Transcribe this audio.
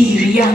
Syria